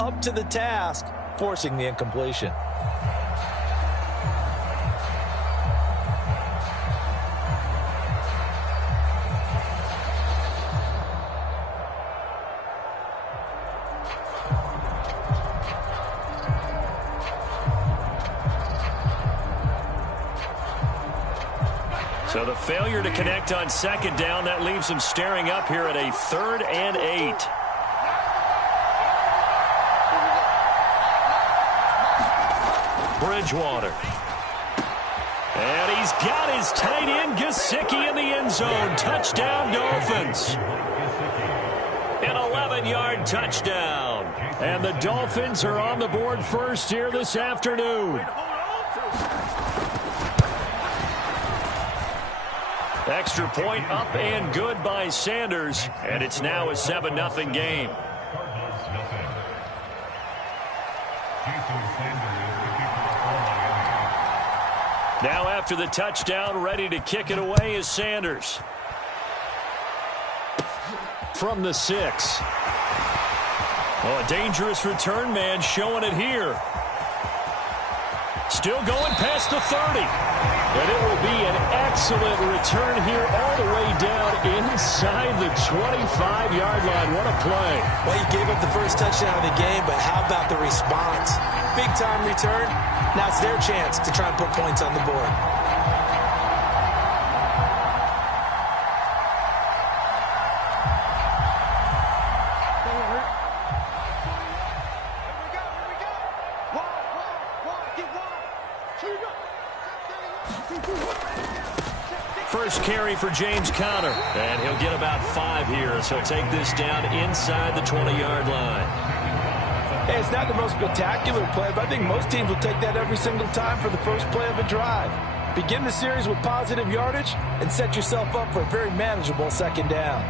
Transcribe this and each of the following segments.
up to the task, forcing the incompletion. So the failure to connect on second down, that leaves them staring up here at a 3rd and 8. Bridgewater. And he's got his tight end, Gesicki, in the end zone. Touchdown, Dolphins. An 11-yard touchdown. And the Dolphins are on the board first here this afternoon. Extra point up and good by Sanders, and it's now a 7-0 game. Now after the touchdown, ready to kick it away is Sanders. From the 6. Oh, a dangerous return man showing it here. Still going past the 30. And it will be an excellent return here all the way down inside the 25-yard line. What a play. Well, he gave up the first touchdown of the game, but how about the response? Big-time return. Now it's their chance to try and put points on the board. First carry for James Conner. And he'll get about 5 here as he'll take this down inside the 20-yard line. Hey, it's not the most spectacular play, but I think most teams will take that every single time for the first play of a drive. Begin the series with positive yardage and set yourself up for a very manageable second down.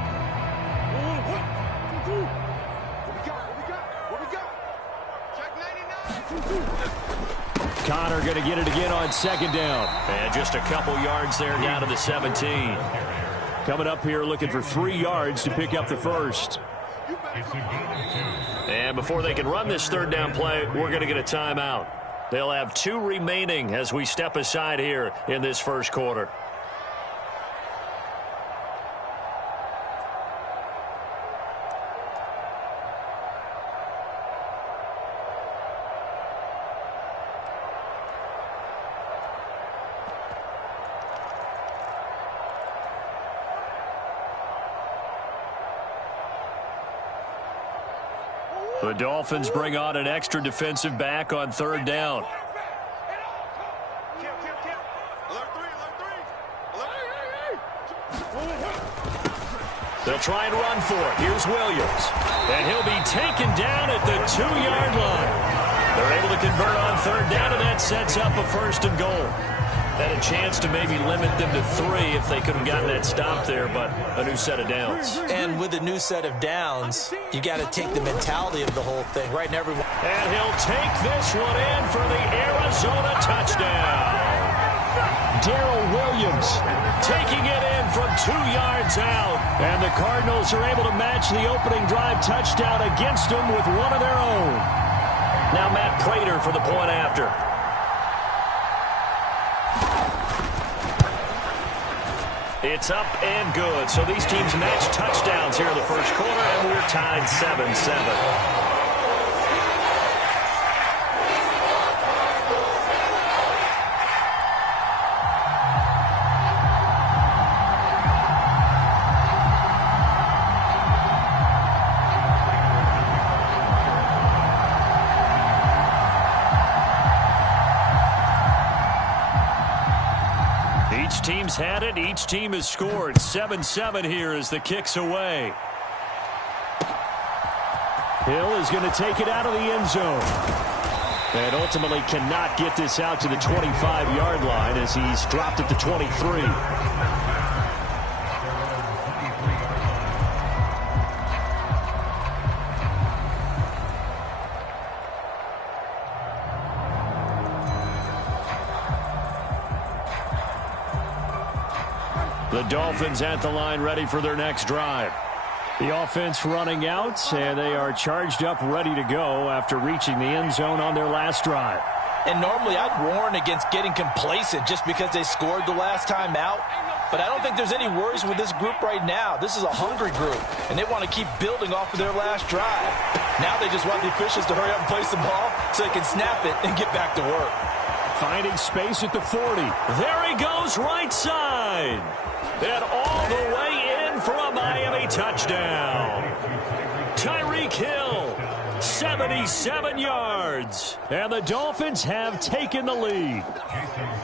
Conner going to get it again on second down. And just a couple yards there down to the 17. Coming up here looking for 3 yards to pick up the first. And before they can run this third down play, we're going to get a timeout. They'll have 2 remaining as we step aside here in this first quarter. The Dolphins bring on an extra defensive back on third down. They'll try and run for it. Here's Williams. And he'll be taken down at the 2-yard line. They're able to convert on third down, and that sets up a 1st and goal. Had a chance to maybe limit them to 3 if they could have gotten that stop there, but a new set of downs. And with a new set of downs, you got to take the mentality of the whole thing. Right now, everyone. And he'll take this one in for the Arizona touchdown. Darrell Williams taking it in from 2 yards out. And the Cardinals are able to match the opening drive touchdown against them with one of their own. Now Matt Prater for the point after. It's up and good. So these teams match touchdowns here in the first quarter, and we're tied 7-7. Each team's had it. Each team has scored. 7-7 here as the kick's away. Hill is going to take it out of the end zone. And ultimately cannot get this out to the 25-yard line as he's dropped at the 23. The Dolphins at the line ready for their next drive. The offense running out, and they are charged up, ready to go after reaching the end zone on their last drive. And normally I'd warn against getting complacent just because they scored the last time out. But I don't think there's any worries with this group right now. This is a hungry group, and they want to keep building off of their last drive. Now they just want the officials to hurry up and place the ball so they can snap it and get back to work. Finding space at the 40. There he goes, right side. And all the way in for a Miami touchdown. Tyreek Hill, 77 yards. And the Dolphins have taken the lead.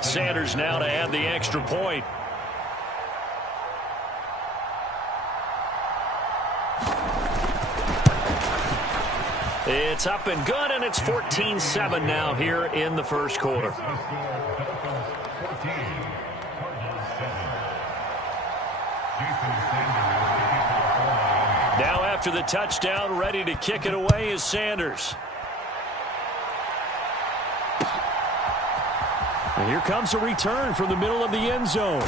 Sanders now to add the extra point. It's up and good, and it's 14-7 now here in the first quarter. Now after the touchdown, ready to kick it away is Sanders. And here comes a return from the middle of the end zone.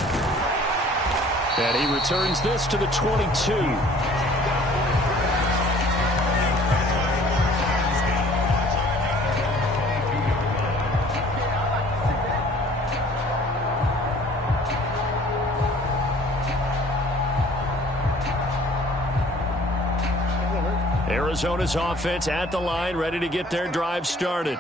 And he returns this to the 22. Arizona's offense at the line, ready to get their drive started.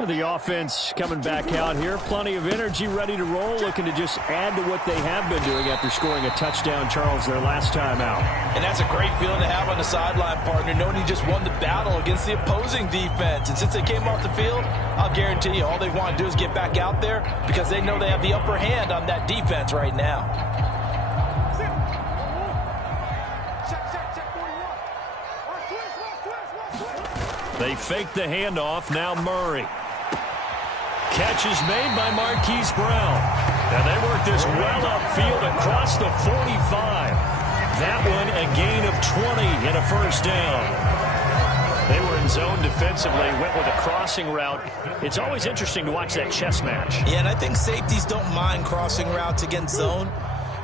The offense coming back out here, plenty of energy, ready to roll, looking to just add to what they have been doing after scoring a touchdown, Charles, their last time out. And that's a great feeling to have on the sideline, partner, knowing you just won the battle against the opposing defense. And since they came off the field, I'll guarantee you all they want to do is get back out there because they know they have the upper hand on that defense right now. They fake the handoff. Now Murray. Catch is made by Marquise Brown. And they work this well upfield across the 45. That one a gain of 20 and a first down. They were in zone defensively, went with a crossing route. It's always interesting to watch that chess match. Yeah, and I think safeties don't mind crossing routes against zone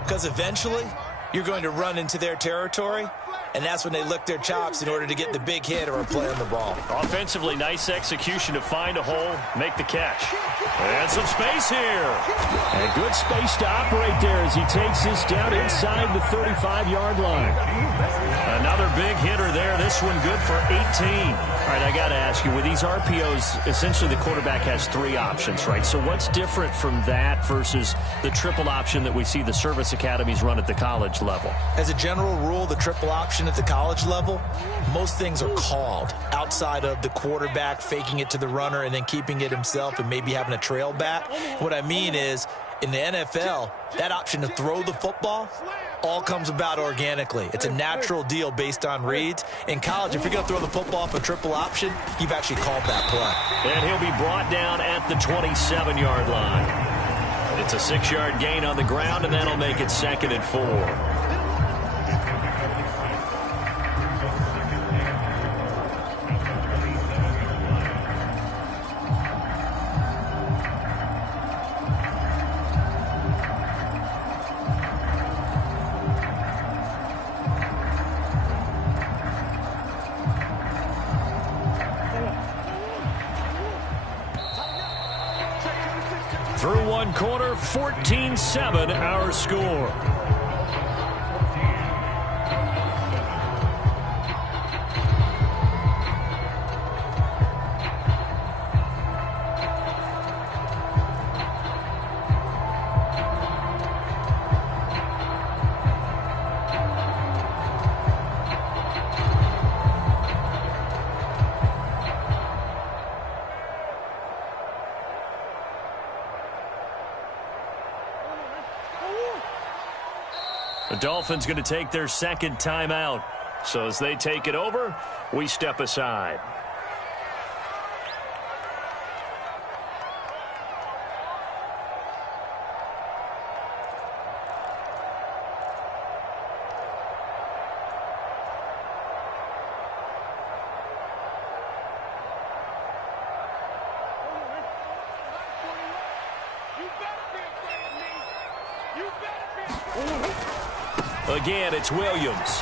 because eventually you're going to run into their territory. And that's when they lick their chops in order to get the big hit or a play on the ball. Offensively, nice execution to find a hole, make the catch. And some space here. And good space to operate there as he takes this down inside the 35-yard line. Another big hitter there. This one good for 18. All right, I got to ask you, with these RPOs, essentially the quarterback has three options, right? So what's different from that versus the triple option that we see the service academies run at the college level? As a general rule, the triple option at the college level, most things are called outside of the quarterback faking it to the runner and then keeping it himself and maybe having a trail back. What I mean is, in the NFL, that option to throw the football all comes about organically. It's a natural deal based on reads. In college, if you're going to throw the football off a triple option, you've actually called that play. And he'll be brought down at the 27-yard line. It's a 6-yard gain on the ground, and that'll make it 2nd and 4. Through one quarter, 14-7 our score. The Dolphins going to take their second timeout. So as they take it over, we step aside. Again, it's Williams.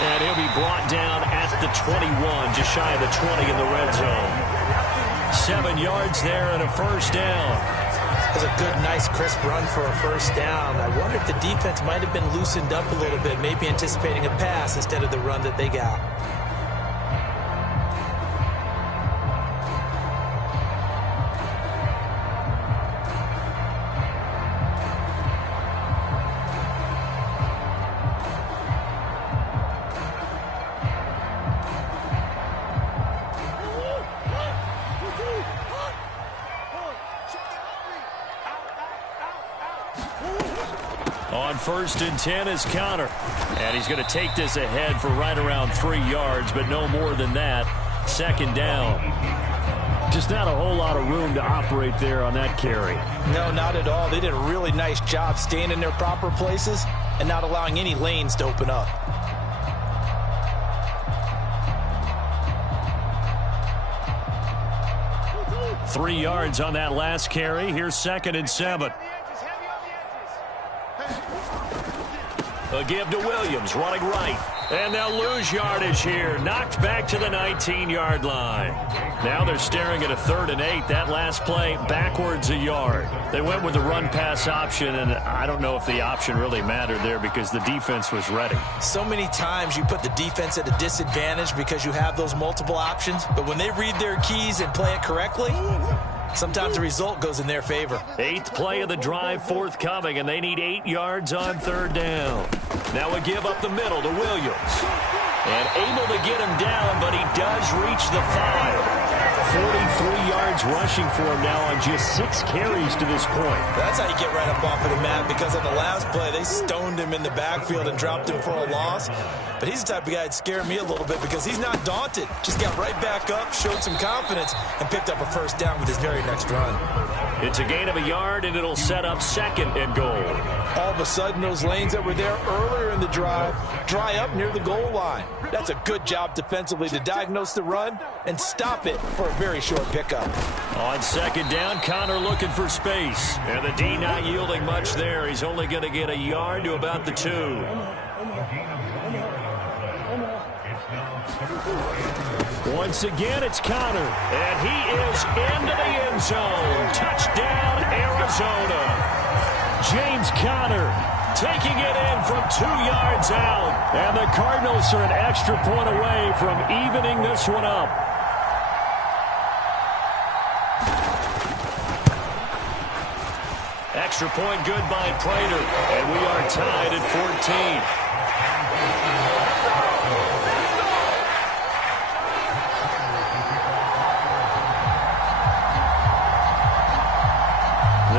And he'll be brought down at the 21, just shy of the 20 in the red zone. 7 yards there and a first down. That's a good, nice, crisp run for a first down. I wonder if the defense might have been loosened up a little bit, maybe anticipating a pass instead of the run that they got. On 1st and 10 is Conner. And he's going to take this ahead for right around 3 yards, but no more than that. 2nd down. Just not a whole lot of room to operate there on that carry. No, not at all. They did a really nice job staying in their proper places and not allowing any lanes to open up. Three yards on that last carry. Here's 2nd and 7. A give to Williams, running right. And they'll lose yardage here. Knocked back to the 19-yard line. Now they're staring at a 3rd and 8. That last play, backwards a yard. They went with the run-pass option, and I don't know if the option really mattered there because the defense was ready. So many times you put the defense at a disadvantage because you have those multiple options, but when they read their keys and play it correctly, sometimes the result goes in their favor. 8th play of the drive forthcoming, and they need 8 yards on 3rd down. Now a give up the middle to Williams. And able to get him down, but he does reach the 5. 43 yards rushing for him now on just 6 carries to this point. That's how you get right up off of the mat, because on the last play, they stoned him in the backfield and dropped him for a loss. But he's the type of guy that scared me a little bit because he's not daunted. Just got right back up, showed some confidence, and picked up a first down with his very next run. It's a gain of a yard, and it'll set up 2nd and goal. All of a sudden, those lanes that were there earlier in the drive dry up near the goal line. That's a good job defensively to diagnose the run and stop it for a very short pickup. On 2nd down, Conner looking for space. And the D not yielding much there. He's only going to get a yard to about the 2. Once again, it's Conner. And he is into the end zone. Touchdown, Arizona. James Conner taking it in from 2 yards out. And the Cardinals are an extra point away from evening this one up. Extra point good by Prater. And we are tied at 14.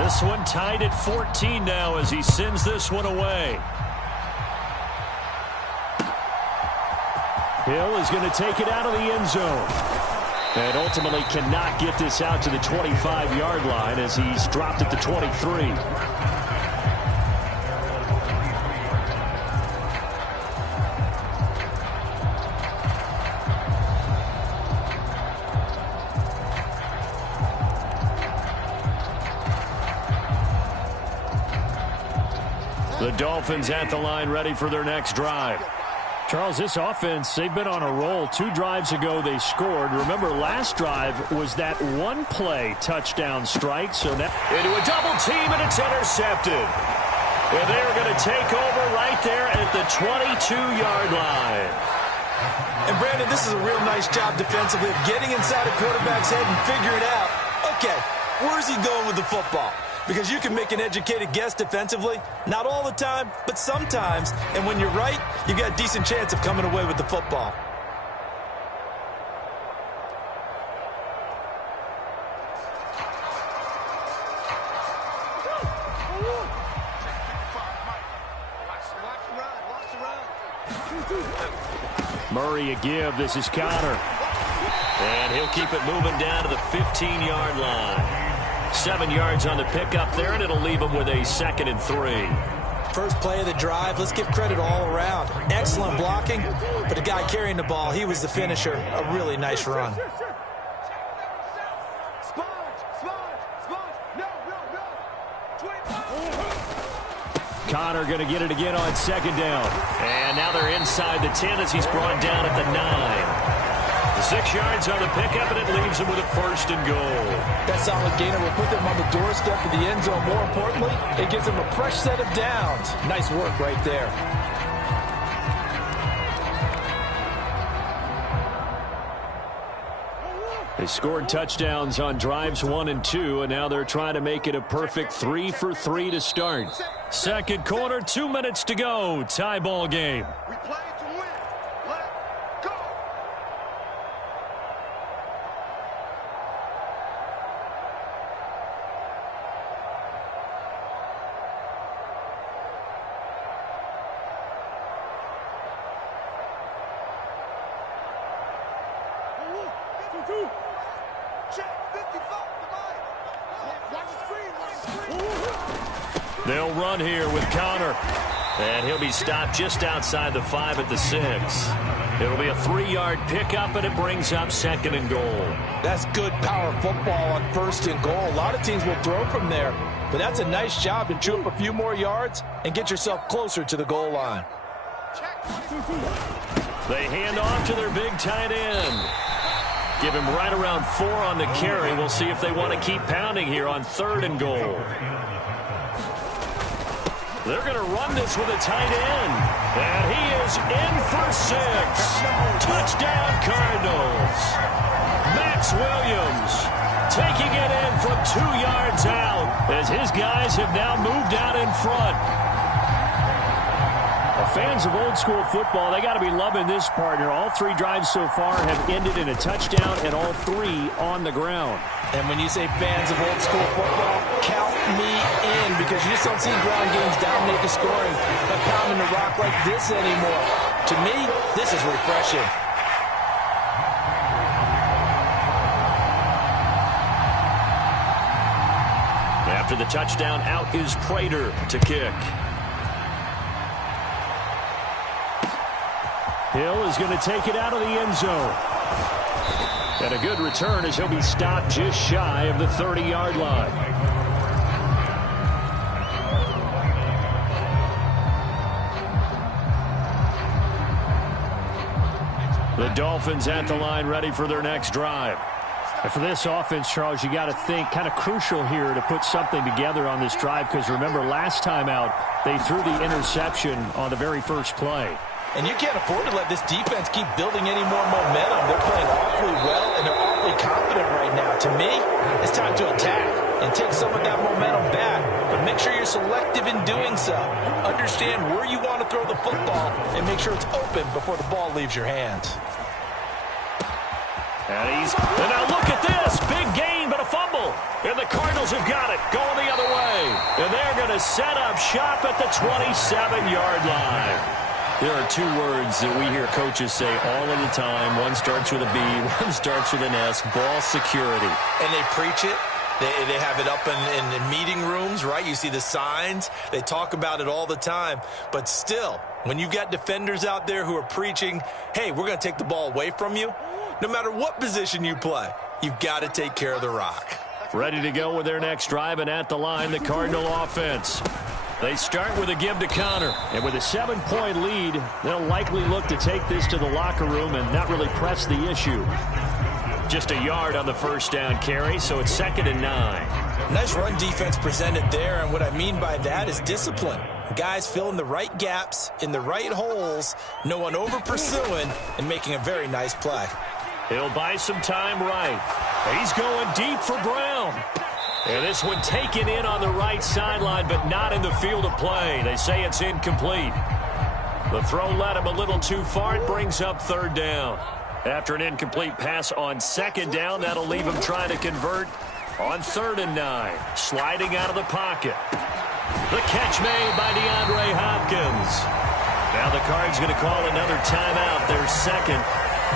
This one tied at 14 now as he sends this one away. Hill is going to take it out of the end zone. And ultimately cannot get this out to the 25-yard line as he's dropped at the 23. The Dolphins at the line ready for their next drive. Charles, this offense, they've been on a roll. 2 drives ago they scored. Remember, last drive was that one-play touchdown strike. So now into a double team, and it's intercepted. And they're going to take over right there at the 22-yard line. And, Brandon, this is a real nice job defensively of getting inside a quarterback's head and figuring out, okay, where's he going with the football? Because you can make an educated guess defensively. Not all the time, but sometimes. And when you're right, you got a decent chance of coming away with the football. Murray a give. This is Conner. And he'll keep it moving down to the 15-yard line. 7 yards on the pickup there, and it'll leave him with a 2nd and 3. First play of the drive, let's give credit all around. Excellent blocking, but the guy carrying the ball, he was the finisher. A really nice run. Connor going to get it again on second down. And now they're inside the 10 as he's brought down at the 9. The 6 yards on the pickup, and it leaves him with a first and goal. That solid gainer will put them on the doorstep of the end zone. More importantly, it gives them a fresh set of downs. Nice work right there. They scored touchdowns on drives 1 and 2, and now they're trying to make it a perfect 3 for 3 to start. Second quarter, 2 minutes to go. Tie ball game. We play to win. Let's go. They'll run here with Connor. And he'll be stopped just outside the 5 at the 6. It'll be a 3-yard pickup, and it brings up second and goal. That's good power football on first and goal. A lot of teams will throw from there, but that's a nice job to chew up a few more yards and get yourself closer to the goal line. They hand off to their big tight end. Give him right around 4 on the carry. We'll see if they want to keep pounding here on third and goal. They're going to run this with a tight end. And he is in for 6. Touchdown, Cardinals. Max Williams taking it in from 2 yards out as his guys have now moved out in front. Fans of old school football, they got to be loving this, partner. All 3 drives so far have ended in a touchdown, and all 3 on the ground. And when you say fans of old school football, count me in, because you just don't see ground games dominate the scoring by pounding the rock like this anymore. To me, this is refreshing. After the touchdown, out is Prater to kick. Hill is going to take it out of the end zone. And a good return as he'll be stopped just shy of the 30-yard line. The Dolphins at the line, ready for their next drive. And for this offense, Charles, you got to think kind of crucial here to put something together on this drive, because remember, last time out, they threw the interception on the very first play. And you can't afford to let this defense keep building any more momentum. They're playing awfully well, and they're awfully confident right now. To me, it's time to attack and take some of that momentum back. But make sure you're selective in doing so. Understand where you want to throw the football and make sure it's open before the ball leaves your hands. And now look at this. Big gain, but a fumble. And the Cardinals have got it, going the other way. And they're going to set up shop at the 27-yard line. There are 2 words that we hear coaches say all of the time. One starts with a B, one starts with an S, ball security. And they preach it. They have it up in meeting rooms, right? You see the signs. They talk about it all the time. But still, when you've got defenders out there who are preaching, hey, we're going to take the ball away from you, no matter what position you play, you've got to take care of the rock. Ready to go with their next drive, and at the line, the Cardinal offense. They start with a give to Connor, and with a 7-point lead, they'll likely look to take this to the locker room and not really press the issue. Just a yard on the first down carry, so it's 2nd and 9. Nice run defense presented there, and what I mean by that is discipline. Guys filling the right gaps in the right holes, no one over pursuing, and making a very nice play. He'll buy some time right. He's going deep for Brown. And this one taken in on the right sideline, but not in the field of play. They say it's incomplete. The throw led him a little too far. It brings up 3rd down. After an incomplete pass on 2nd down, that'll leave him trying to convert on 3rd and 9. Sliding out of the pocket. The catch made by DeAndre Hopkins. Now the Cards going to call another timeout, their 2nd,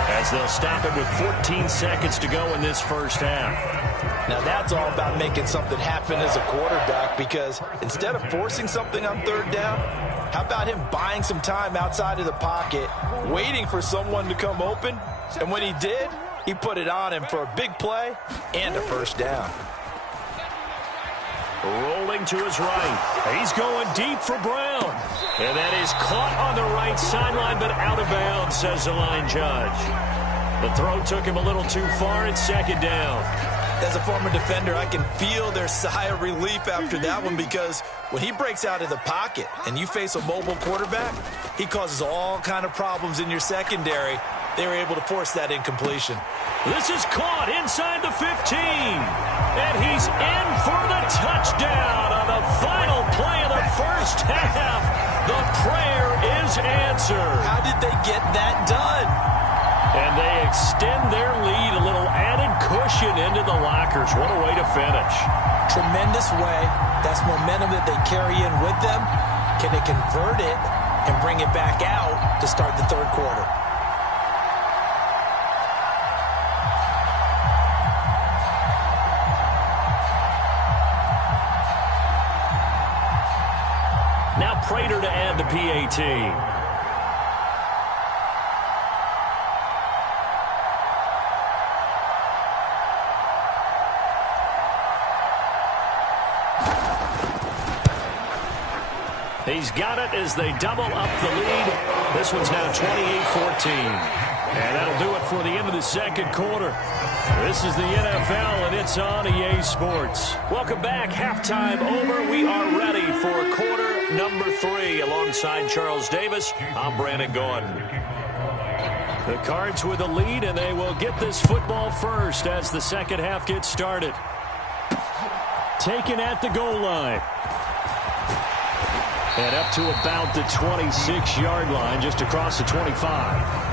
as they'll stop it with 14 seconds to go in this first half. Now that's all about making something happen as a quarterback, because instead of forcing something on 3rd down, how about him buying some time outside of the pocket, waiting for someone to come open, and when he did, he put it on him for a big play and a first down. Rolling to his right. He's going deep for Brown. And that is caught on the right sideline, but out of bounds, says the line judge. The throw took him a little too far. It's second down. As a former defender, I can feel their sigh of relief after that one, because when he breaks out of the pocket and you face a mobile quarterback, he causes all kind of problems in your secondary. They were able to force that incompletion. This is caught inside the 15. And he's in for the touchdown on the final play of the first half. The prayer is answered. How did they get that done? And they extend their lead, a little added cushion into the lockers. What a way to finish. Tremendous way. That's momentum that they carry in with them. Can they convert it and bring it back out to start the third quarter? Now Prater to add the PAT. He's got it as they double up the lead. This one's now 28-14. And that'll do it for the end of the second quarter. This is the NFL, and it's on EA Sports. Welcome back. Halftime over. We are ready for quarter number 3. Alongside Charles Davis, I'm Brandon Gaudin. The Cards with a lead, and they will get this football first as the second half gets started. Taken at the goal line. And up to about the 26-yard line, just across the 25.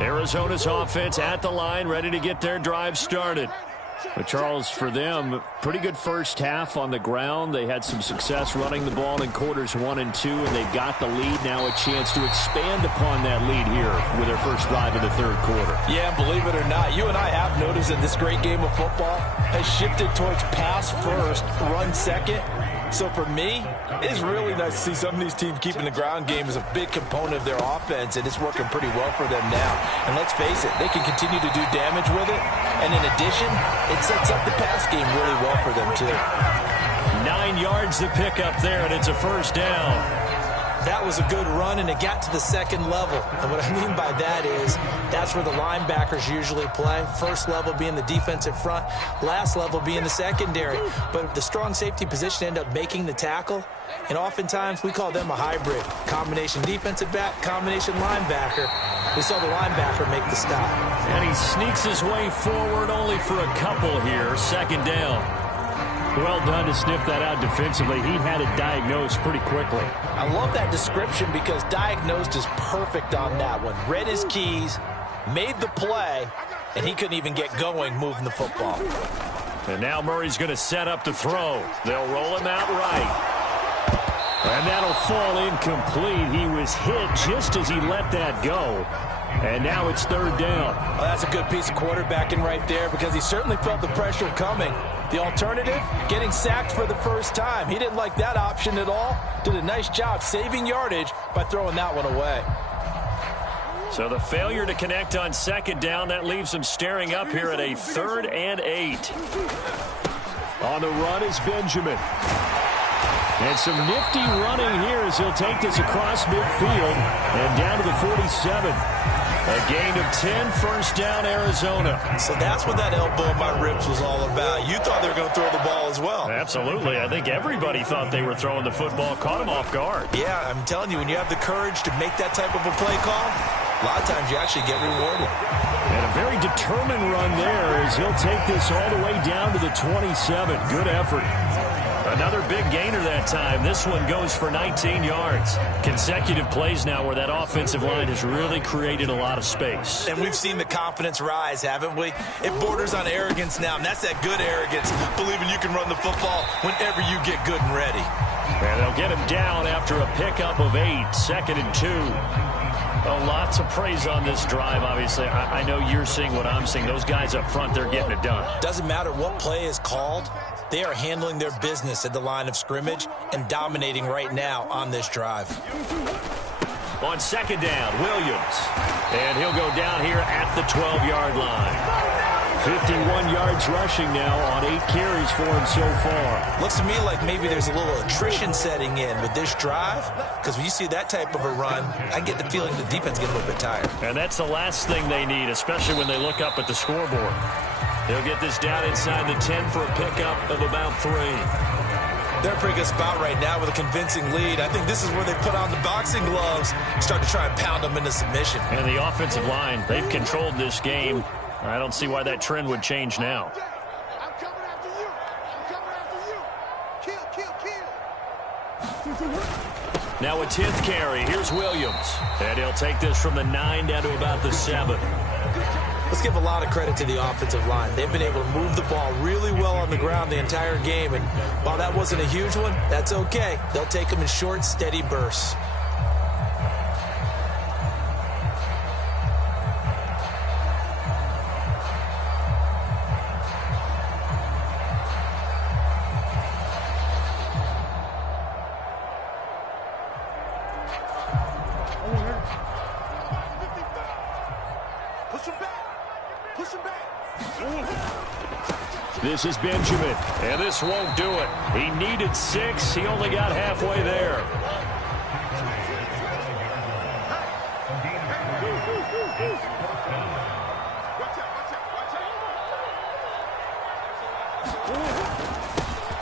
Arizona's offense at the line, ready to get their drive started. But Charles, for them, pretty good first half on the ground. They had some success running the ball in quarters 1 and 2, and they've got the lead. Now a chance to expand upon that lead here with their first drive of the third quarter. Yeah, believe it or not, you and I have noticed that this great game of football has shifted towards pass first, run second. So for me, it's really nice to see some of these teams keeping the ground game as a big component of their offense, and it's working pretty well for them now. And let's face it, they can continue to do damage with it. And in addition, it sets up the pass game really well for them too. 9 yards to pick up there, and it's a first down. That was a good run, and it got to the second level. And what I mean by that is that's where the linebackers usually play. First level being the defensive front, last level being the secondary. But the strong safety position ended up making the tackle, and oftentimes we call them a hybrid. Combination defensive back, combination linebacker. We saw the linebacker make the stop. And he sneaks his way forward only for a couple here. Second down. Well done to sniff that out defensively. He had it diagnosed pretty quickly. I love that description because diagnosed is perfect on that one. Read his keys, made the play, and he couldn't even get going moving the football. And now Murray's going to set up the throw. They'll roll him out right. And that'll fall incomplete. He was hit just as he let that go. And now it's third down. Well, that's a good piece of quarterbacking right there because he certainly felt the pressure coming. The alternative, getting sacked for the first time. He didn't like that option at all. Did a nice job saving yardage by throwing that one away. So the failure to connect on second down, that leaves him staring up here at a 3rd and 8. On the run is Benjamin. And some nifty running here as he'll take this across midfield and down to the 47. A gain of 10, first down, Arizona. So that's what that elbow in my ribs was all about. You thought they were going to throw the ball as well. Absolutely. I think everybody thought they were throwing the football, caught him off guard. Yeah, I'm telling you, when you have the courage to make that type of a play call, a lot of times you actually get rewarded. And a very determined run there as he'll take this all the way down to the 27. Good effort. Another big gainer that time. This one goes for 19 yards. Consecutive plays now where that offensive line has really created a lot of space. And we've seen the confidence rise, haven't we? It borders on arrogance now, and that's that good arrogance, believing you can run the football whenever you get good and ready. And they'll get him down after a pickup of 8, 2nd and 2. A lot to praise on this drive, obviously. I know you're seeing what I'm seeing. Those guys up front, they're getting it done. Doesn't matter what play is called. They are handling their business at the line of scrimmage and dominating right now on this drive. On second down, Williams. And he'll go down here at the 12-yard line. 51 yards rushing now on 8 carries for him so far. Looks to me like maybe there's a little attrition setting in with this drive, because when you see that type of a run, I get the feeling the defense gets a little bit tired. And that's the last thing they need, especially when they look up at the scoreboard. They'll get this down inside the 10 for a pickup of about 3. They're in a pretty good spot right now with a convincing lead. I think this is where they put on the boxing gloves, start to try and pound them into submission. And the offensive line, they've controlled this game. I don't see why that trend would change now. I'm coming after you. I'm coming after you. Kill. Now a 10th carry. Here's Williams. And he'll take this from the 9 down to about the 7. Let's give a lot of credit to the offensive line. They've been able to move the ball really well on the ground the entire game. And while that wasn't a huge one, that's okay. They'll take them in short, steady bursts. This is Benjamin, and this won't do it. He needed 6. He only got halfway there.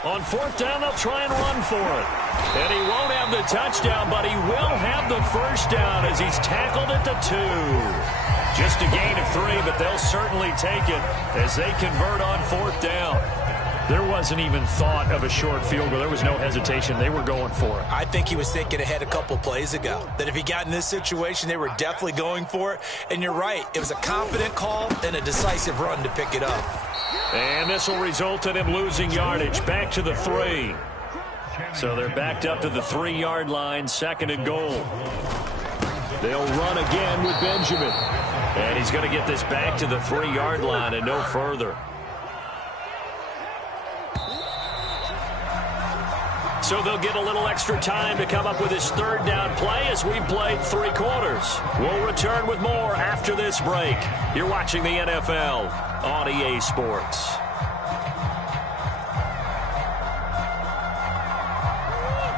On 4th down, they'll try and run for it. And he won't have the touchdown, but he will have the first down as he's tackled at the 2. Just a gain of 3, but they'll certainly take it as they convert on 4th down. There wasn't even thought of a short field goal. There was no hesitation. They were going for it. I think he was thinking ahead a couple plays ago, that if he got in this situation, they were definitely going for it. And you're right. It was a confident call and a decisive run to pick it up. And this will result in him losing yardage back to the 3. So they're backed up to the 3-yard line, 2nd and goal. They'll run again with Benjamin. And he's going to get this back to the 3-yard line and no further. So they'll get a little extra time to come up with his 3rd down play as we've played 3 quarters. We'll return with more after this break. You're watching the NFL on EA Sports.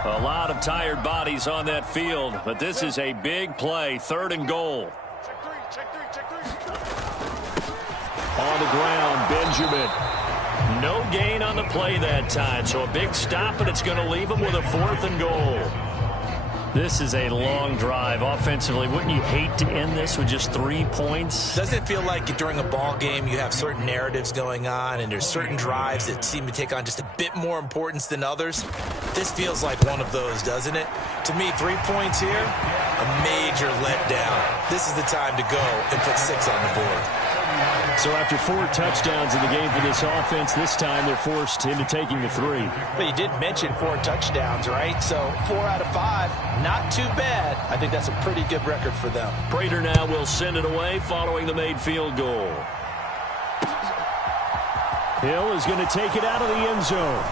A lot of tired bodies on that field, but this is a big play, 3rd and goal. On the ground, Benjamin. No gain on the play that time, so a big stop, and it's going to leave him with a 4th and goal. This is a long drive offensively. Wouldn't you hate to end this with just 3 points? Doesn't it feel like during a ball game you have certain narratives going on and there's certain drives that seem to take on just a bit more importance than others? This feels like one of those, doesn't it? To me, 3 points here, a major letdown. This is the time to go and put 6 on the board. So after 4 touchdowns in the game for this offense, this time they're forced into taking the 3. But you did mention 4 touchdowns, right? So 4 out of 5, not too bad. I think that's a pretty good record for them. Prater now will send it away following the made field goal. Hill is going to take it out of the end zone.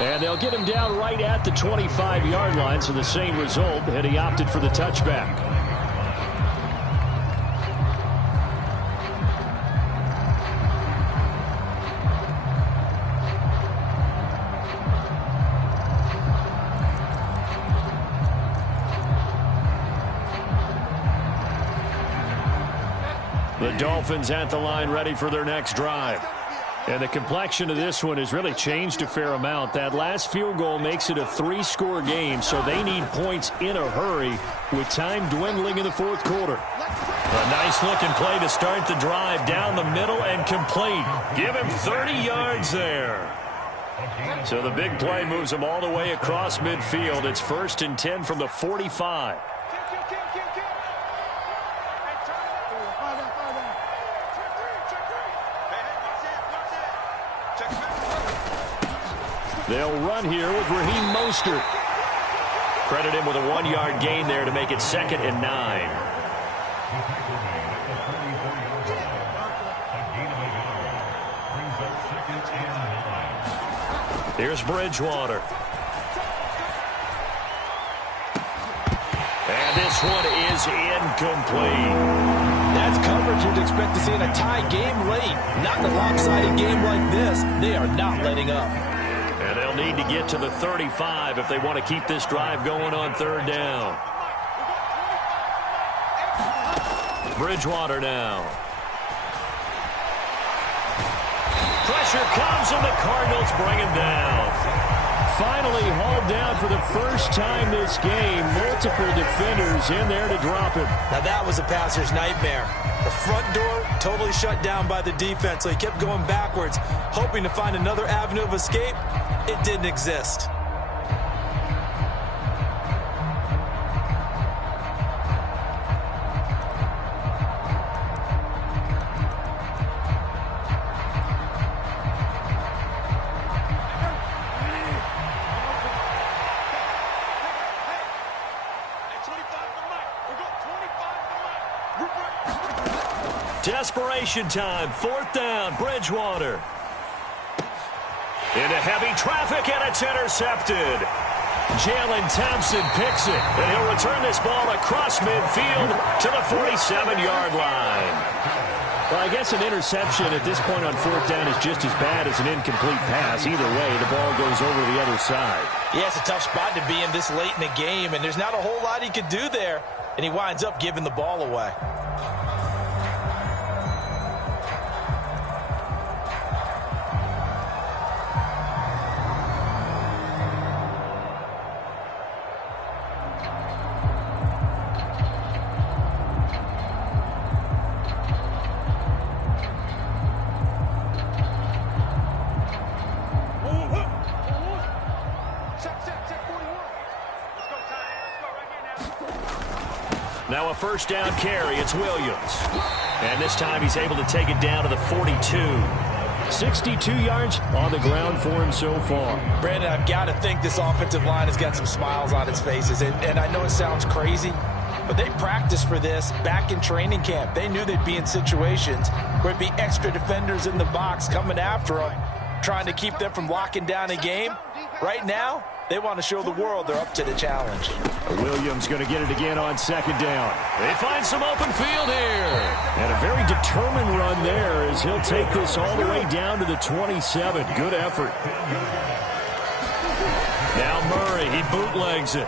And they'll get him down right at the 25-yard line, so the same result, and he opted for the touchback. The Dolphins at the line ready for their next drive. And the complexion of this one has really changed a fair amount. That last field goal makes it a 3-score game, so they need points in a hurry with time dwindling in the 4th quarter. A nice-looking play to start the drive down the middle and complete. Give him 30 yards there. So the big play moves them all the way across midfield. It's 1st and 10 from the 45. They'll run here with Raheem Mostert. Credit him with a 1-yard gain there to make it 2nd and 9. Here's Bridgewater. And this one is incomplete. That's coverage you'd expect to see in a tie game late. Not in a lopsided game like this. They are not letting up. And they'll need to get to the 35 if they want to keep this drive going on 3rd down. Bridgewater now. Pressure comes and the Cardinals bring him down. Finally hauled down for the first time this game. Multiple defenders in there to drop him. Now that was a passer's nightmare. The front door totally shut down by the defense, so he kept going backwards, hoping to find another avenue of escape. It didn't exist. Desperation time, 4th down, Bridgewater. Into heavy traffic, and it's intercepted. Jalen Thompson picks it, and he'll return this ball across midfield to the 47-yard line. Well, I guess an interception at this point on 4th down is just as bad as an incomplete pass. Either way, the ball goes over the other side. Yeah, it's a tough spot to be in this late in the game, and there's not a whole lot he could do there, and he winds up giving the ball away. Now a 1st down carry. It's Williams. And this time he's able to take it down to the 42. 62 yards on the ground for him so far. Brandon, I've got to think this offensive line has got some smiles on its faces. And I know it sounds crazy, but they practiced for this back in training camp. They knew they'd be in situations where it'd be extra defenders in the box coming after them, trying to keep them from locking down a game. Right now, they want to show the world they're up to the challenge. Williams going to get it again on 2nd down. They find some open field here. And a very determined run there as he'll take this all the way down to the 27. Good effort. Now Murray, he bootlegs it.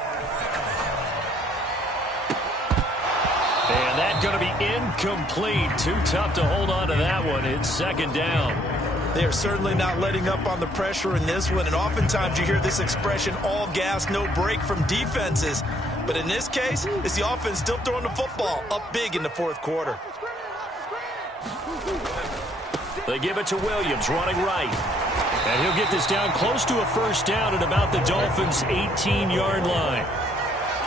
And that's going to be incomplete. Too tough to hold on to that one. It's 2nd down. They are certainly not letting up on the pressure in this one, and oftentimes you hear this expression, all gas, no break from defenses. But in this case, it's the offense still throwing the football up big in the 4th quarter. They give it to Williams, running right. And he'll get this down close to a 1st down at about the Dolphins' 18-yard line.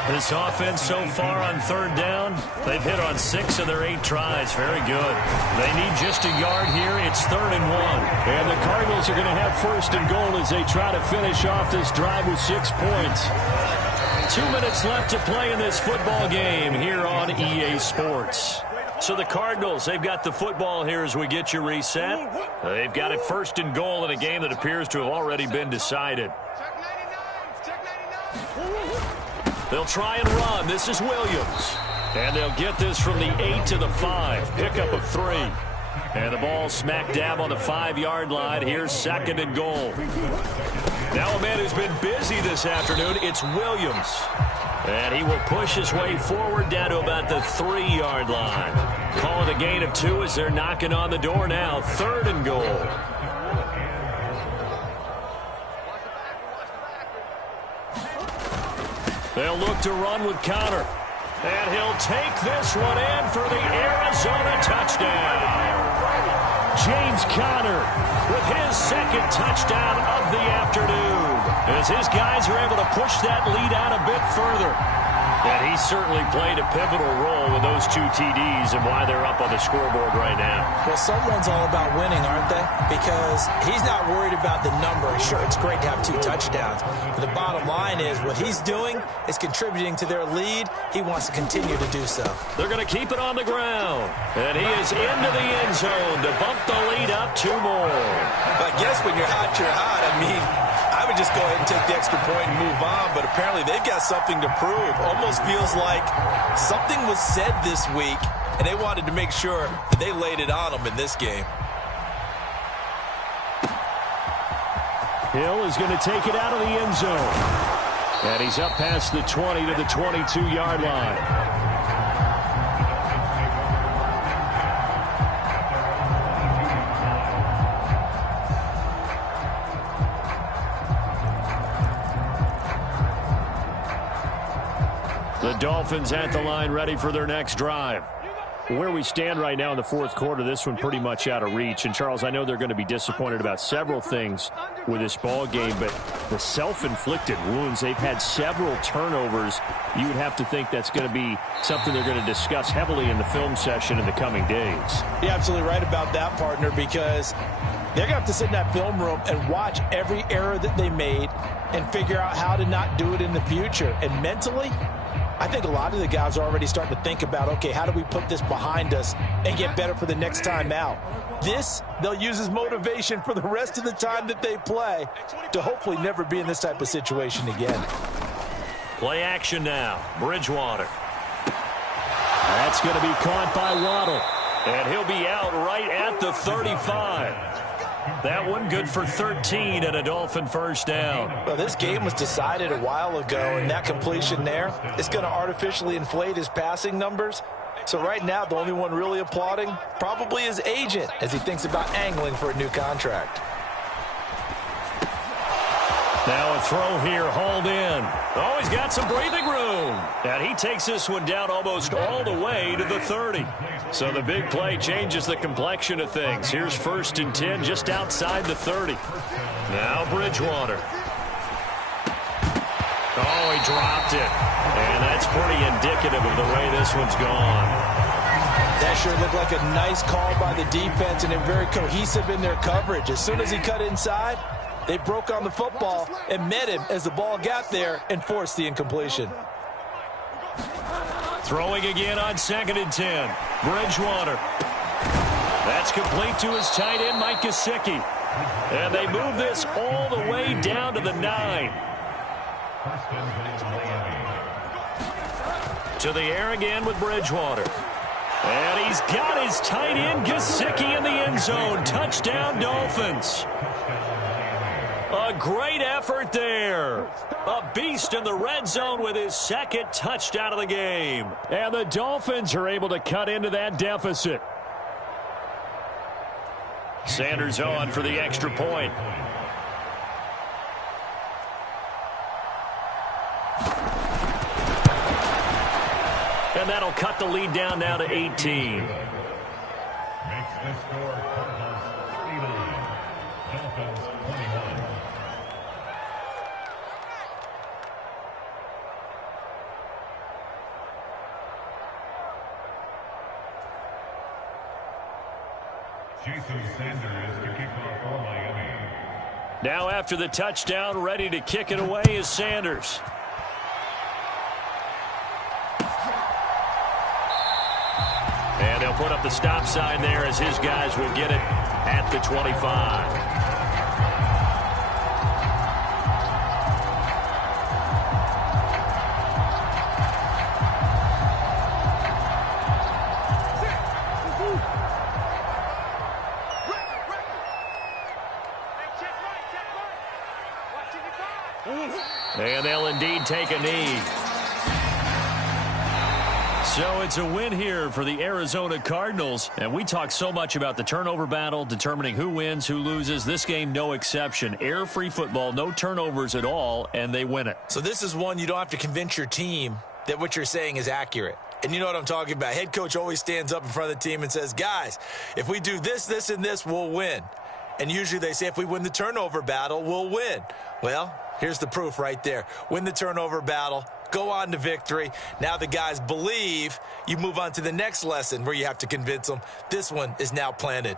This offense so far on 3rd down, they've hit on 6 of their 8 tries. Very good. They need just a yard here. It's 3rd and 1. And the Cardinals are going to have 1st and goal as they try to finish off this drive with 6 points. 2 minutes left to play in this football game here on EA Sports. So the Cardinals, they've got the football here as we get you reset. They've got it 1st and goal in a game that appears to have already been decided. They'll try and run. This is Williams. And they'll get this from the 8 to the 5. Pickup of 3. And the ball smack dab on the 5-yard line. Here's 2nd and goal. Now a man who's been busy this afternoon, it's Williams. And he will push his way forward down to about the 3-yard line. Call it a gain of 2 as they're knocking on the door now. 3rd and goal. They'll look to run with Conner. And he'll take this one in for the Arizona touchdown. James Conner with his 2nd touchdown of the afternoon, as his guys are able to push that lead out a bit further. And he certainly played a pivotal role with those 2 TDs and why they're up on the scoreboard right now. Well, someone's all about winning, aren't they? Because he's not worried about the number. Sure, it's great to have 2 touchdowns. But the bottom line is what he's doing is contributing to their lead. He wants to continue to do so. They're going to keep it on the ground. And he is into the end zone to bump the lead up 2 more. I guess when you're hot, you're hot. I mean, I would just go ahead and take the extra point and move on, but apparently they've got something to prove. Almost feels like something was said this week, and they wanted to make sure that they laid it on them in this game. Hill is going to take it out of the end zone. And he's up past the 20 to the 22-yard line. The Dolphins at the line ready for their next drive. Where we stand right now in the 4th quarter, this one pretty much out of reach. And, Charles, I know they're going to be disappointed about several things with this ball game, but the self-inflicted wounds, they've had several turnovers. You would have to think that's going to be something they're going to discuss heavily in the film session in the coming days. You're absolutely right about that, partner, because they're going to have to sit in that film room and watch every error that they made and figure out how to not do it in the future. And mentally, I think a lot of the guys are already starting to think about, okay, how do we put this behind us and get better for the next time out? This, they'll use as motivation for the rest of the time that they play to hopefully never be in this type of situation again. Play action now. Bridgewater. That's going to be caught by Waddle. And he'll be out right at the 35. That one good for 13 and a Dolphin first down. Well, this game was decided a while ago, and that completion there is going to artificially inflate his passing numbers. So right now, the only one really applauding probably his agent as he thinks about angling for a new contract. Now a throw here, hauled in. Oh, he's got some breathing room. And he takes this one down almost all the way to the 30. So the big play changes the complexion of things. Here's 1st and 10 just outside the 30. Now Bridgewater. Oh, he dropped it. And that's pretty indicative of the way this one's gone. That sure looked like a nice call by the defense, and they're very cohesive in their coverage. As soon as he cut inside, they broke on the football and met him as the ball got there and forced the incompletion. Throwing again on 2nd and 10. Bridgewater. That's complete to his tight end, Mike Gesicki. And they move this all the way down to the 9. To the air again with Bridgewater. And he's got his tight end, Gesicki, in the end zone. Touchdown, Dolphins. A great effort there. A beast in the red zone with his 2nd touchdown of the game. And the Dolphins are able to cut into that deficit. Sanders on for the extra point. And that'll cut the lead down now to 18. Makes the score Cardinals 39, Dolphins 21. Jason Sanders to kick off for Miami. Now after the touchdown, ready to kick it away is Sanders. And they'll put up the stop sign there as his guys will get it at the 25. And they'll indeed take a knee. So it's a win here for the Arizona Cardinals. And we talk so much about the turnover battle, determining who wins, who loses. This game, no exception. Air-free football, no turnovers at all, and they win it. So this is one you don't have to convince your team that what you're saying is accurate. And you know what I'm talking about. Head coach always stands up in front of the team and says, guys, if we do this, this, and this, we'll win. And usually they say if we win the turnover battle, we'll win. Well, here's the proof right there. Win the turnover battle, go on to victory. Now the guys believe. You move on to the next lesson where you have to convince them. This one is now planted.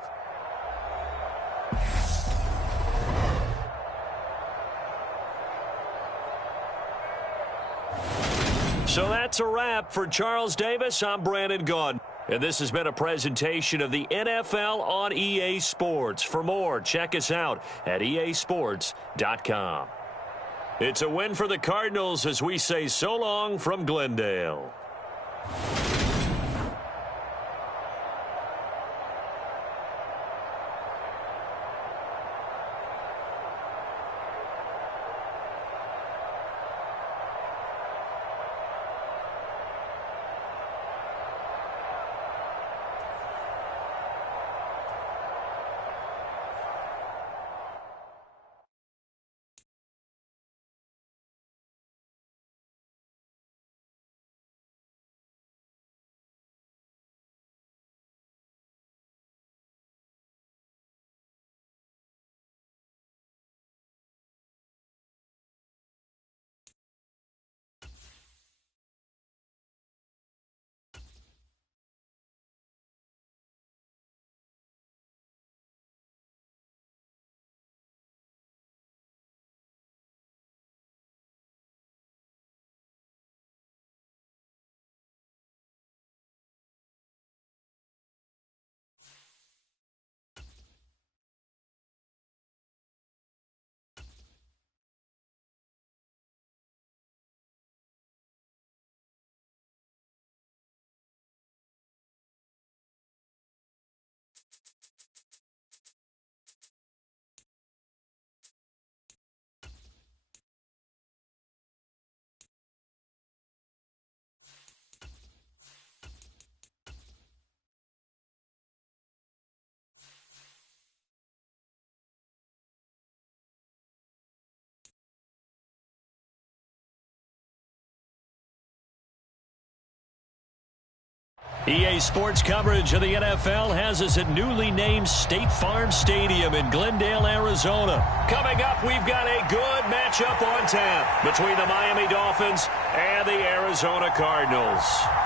So that's a wrap for Charles Davis. I'm Brandon Gaudin. And this has been a presentation of the NFL on EA Sports. For more, check us out at easports.com. It's a win for the Cardinals as we say so long from Glendale. EA Sports coverage of the NFL has us at newly named State Farm Stadium in Glendale, Arizona. Coming up, we've got a good matchup on tap between the Miami Dolphins and the Arizona Cardinals.